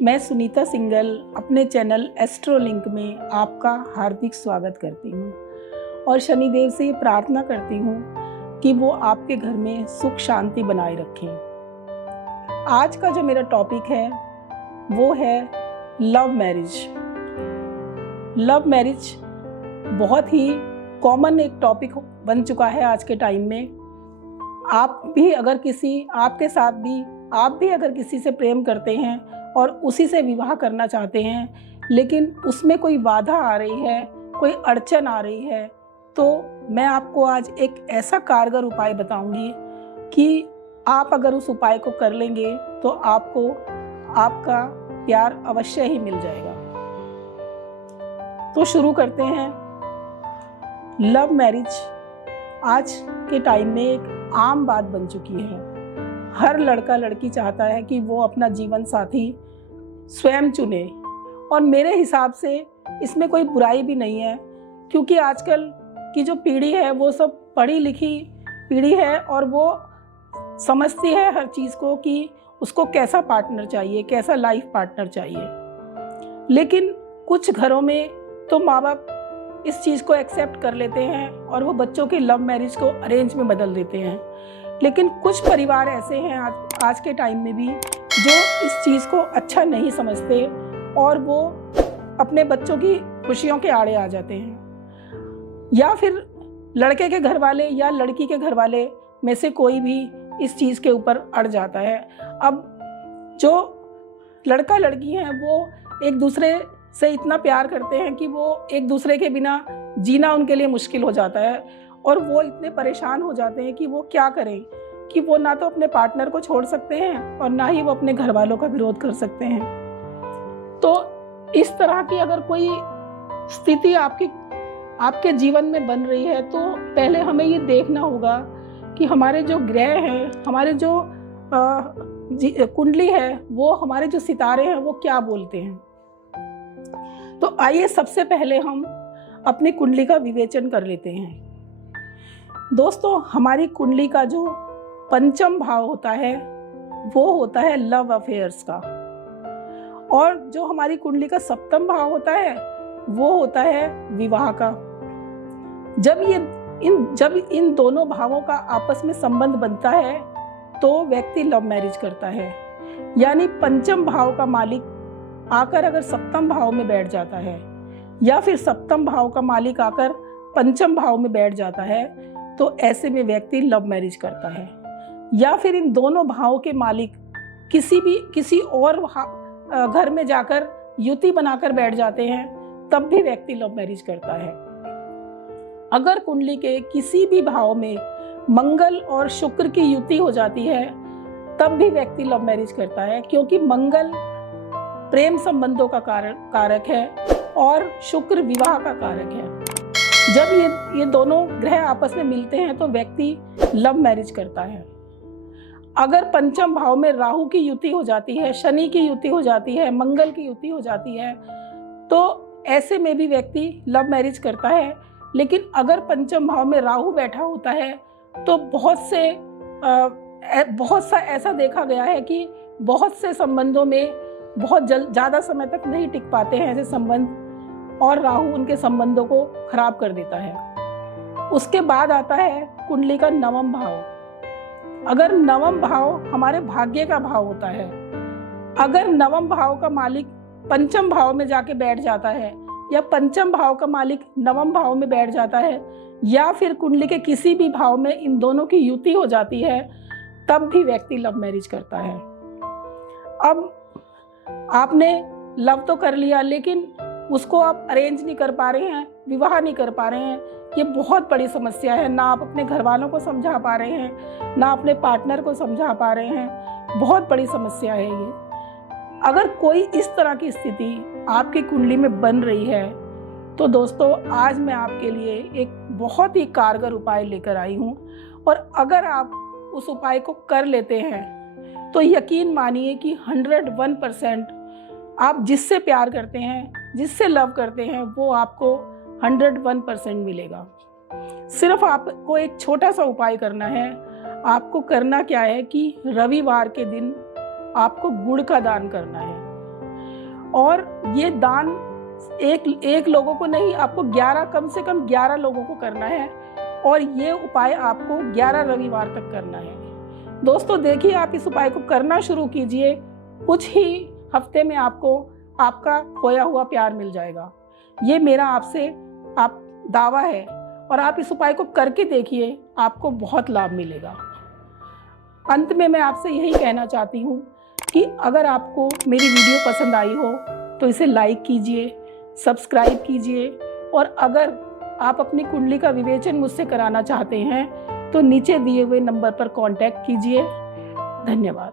मैं सुनीता सिंगल अपने चैनल एस्ट्रोलिंक में आपका हार्दिक स्वागत करती हूँ और शनिदेव से प्रार्थना करती हूँ कि वो आपके घर में सुख शांति बनाए रखें। आज का जो मेरा टॉपिक है वो है लव मैरिज। लव मैरिज बहुत ही कॉमन एक टॉपिक बन चुका है आज के टाइम में। आप भी अगर किसी से प्रेम करते हैं और उसी से विवाह करना चाहते हैं, लेकिन उसमें कोई बाधा आ रही है, कोई अड़चन आ रही है, तो मैं आपको आज एक ऐसा कारगर उपाय बताऊंगी कि आप अगर उस उपाय को कर लेंगे तो आपको आपका प्यार अवश्य ही मिल जाएगा। तो शुरू करते हैं। लव मैरिज आज के टाइम में एक आम बात बन चुकी है। हर लड़का लड़की चाहता है कि वो अपना जीवन साथी स्वयं चुने, और मेरे हिसाब से इसमें कोई बुराई भी नहीं है, क्योंकि आजकल की जो पीढ़ी है वो सब पढ़ी लिखी पीढ़ी है और वो समझती है हर चीज़ को कि उसको कैसा पार्टनर चाहिए, कैसा लाइफ पार्टनर चाहिए। लेकिन कुछ घरों में तो माँ बाप इस चीज़ को एक्सेप्ट कर लेते हैं और वो बच्चों की लव मैरिज को अरेंज में बदल देते हैं। लेकिन कुछ परिवार ऐसे हैं आज के टाइम में भी जो इस चीज़ को अच्छा नहीं समझते और वो अपने बच्चों की खुशियों के आड़े आ जाते हैं, या फिर लड़के के घर वाले या लड़की के घर वाले में से कोई भी इस चीज़ के ऊपर अड़ जाता है। अब जो लड़का लड़की हैं वो एक दूसरे से इतना प्यार करते हैं कि वो एक दूसरे के बिना जीना उनके लिए मुश्किल हो जाता है, और वो इतने परेशान हो जाते हैं कि वो क्या करें, कि वो ना तो अपने पार्टनर को छोड़ सकते हैं और ना ही वो अपने घर वालों का विरोध कर सकते हैं। तो इस तरह की अगर कोई स्थिति आपके जीवन में बन रही है तो पहले हमें ये देखना होगा कि हमारे जो ग्रह हैं, हमारे जो कुंडली है, वो हमारे जो सितारे हैं वो क्या बोलते हैं। तो आइए सबसे पहले हम अपनी कुंडली का विवेचन कर लेते हैं। दोस्तों, हमारी कुंडली का जो पंचम भाव होता है वो होता है लव अफेयर्स का, और जो हमारी कुंडली का सप्तम भाव होता है वो होता है विवाह का। जब इन दोनों भावों का आपस में संबंध बनता है तो व्यक्ति लव मैरिज करता है। यानी पंचम भाव का मालिक आकर अगर सप्तम भाव में बैठ जाता है, या फिर सप्तम भाव का मालिक आकर पंचम भाव में बैठ जाता है, तो ऐसे में व्यक्ति लव मैरिज करता है। या फिर इन दोनों भावों के मालिक किसी और घर में जाकर युति बनाकर बैठ जाते हैं, तब भी व्यक्ति लव मैरिज करता है। अगर कुंडली के किसी भी भाव में मंगल और शुक्र की युति हो जाती है, तब भी व्यक्ति लव मैरिज करता है, क्योंकि मंगल प्रेम संबंधों का कारक है और शुक्र विवाह का कारक है। जब ये दोनों ग्रह आपस में मिलते हैं तो व्यक्ति लव मैरिज करता है। अगर पंचम भाव में राहु की युति हो जाती है, शनि की युति हो जाती है, मंगल की युति हो जाती है, तो ऐसे में भी व्यक्ति लव मैरिज करता है। लेकिन अगर पंचम भाव में राहु बैठा होता है तो बहुत सा ऐसा देखा गया है कि बहुत से संबंधों में बहुत ज़्यादा समय तक नहीं टिक पाते हैं ऐसे संबंध, और राहु उनके संबंधों को खराब कर देता है। उसके बाद आता है कुंडली का नवम भाव। अगर नवम भाव हमारे भाग्य का भाव होता है, अगर नवम भाव का मालिक पंचम भाव में जाके बैठ जाता है, या पंचम भाव का मालिक नवम भाव में बैठ जाता है, या फिर कुंडली के किसी भी भाव में इन दोनों की युति हो जाती है, तब भी व्यक्ति लव मैरिज करता है। अब आपने लव तो कर लिया, लेकिन उसको आप अरेंज नहीं कर पा रहे हैं, विवाह नहीं कर पा रहे हैं, ये बहुत बड़ी समस्या है। ना आप अपने घर वालों को समझा पा रहे हैं, ना अपने पार्टनर को समझा पा रहे हैं, बहुत बड़ी समस्या है ये। अगर कोई इस तरह की स्थिति आपकी कुंडली में बन रही है तो दोस्तों, आज मैं आपके लिए एक बहुत ही कारगर उपाय लेकर आई हूँ, और अगर आप उस उपाय को कर लेते हैं तो यकीन मानिए कि 101% आप जिससे प्यार करते हैं, जिससे लव करते हैं, वो आपको 101% मिलेगा। सिर्फ आपको एक छोटा सा उपाय करना है। आपको करना क्या है कि रविवार के दिन आपको गुड़ का दान करना है। और ये दान एक लोगों को नहीं, आपको 11 कम से कम 11 लोगों को करना है और ये उपाय आपको 11 रविवार तक करना है। दोस्तों देखिए, आप इस उपाय को करना शुरू कीजिए, कुछ ही हफ्ते में आपको आपका खोया हुआ प्यार मिल जाएगा। ये मेरा आपसे दावा है और आप इस उपाय को करके देखिए, आपको बहुत लाभ मिलेगा। अंत में मैं आपसे यही कहना चाहती हूँ कि अगर आपको मेरी वीडियो पसंद आई हो तो इसे लाइक कीजिए, सब्सक्राइब कीजिए और अगर आप अपनी कुंडली का विवेचन मुझसे कराना चाहते हैं तो नीचे दिए हुए नंबर पर कांटेक्ट कीजिए। धन्यवाद।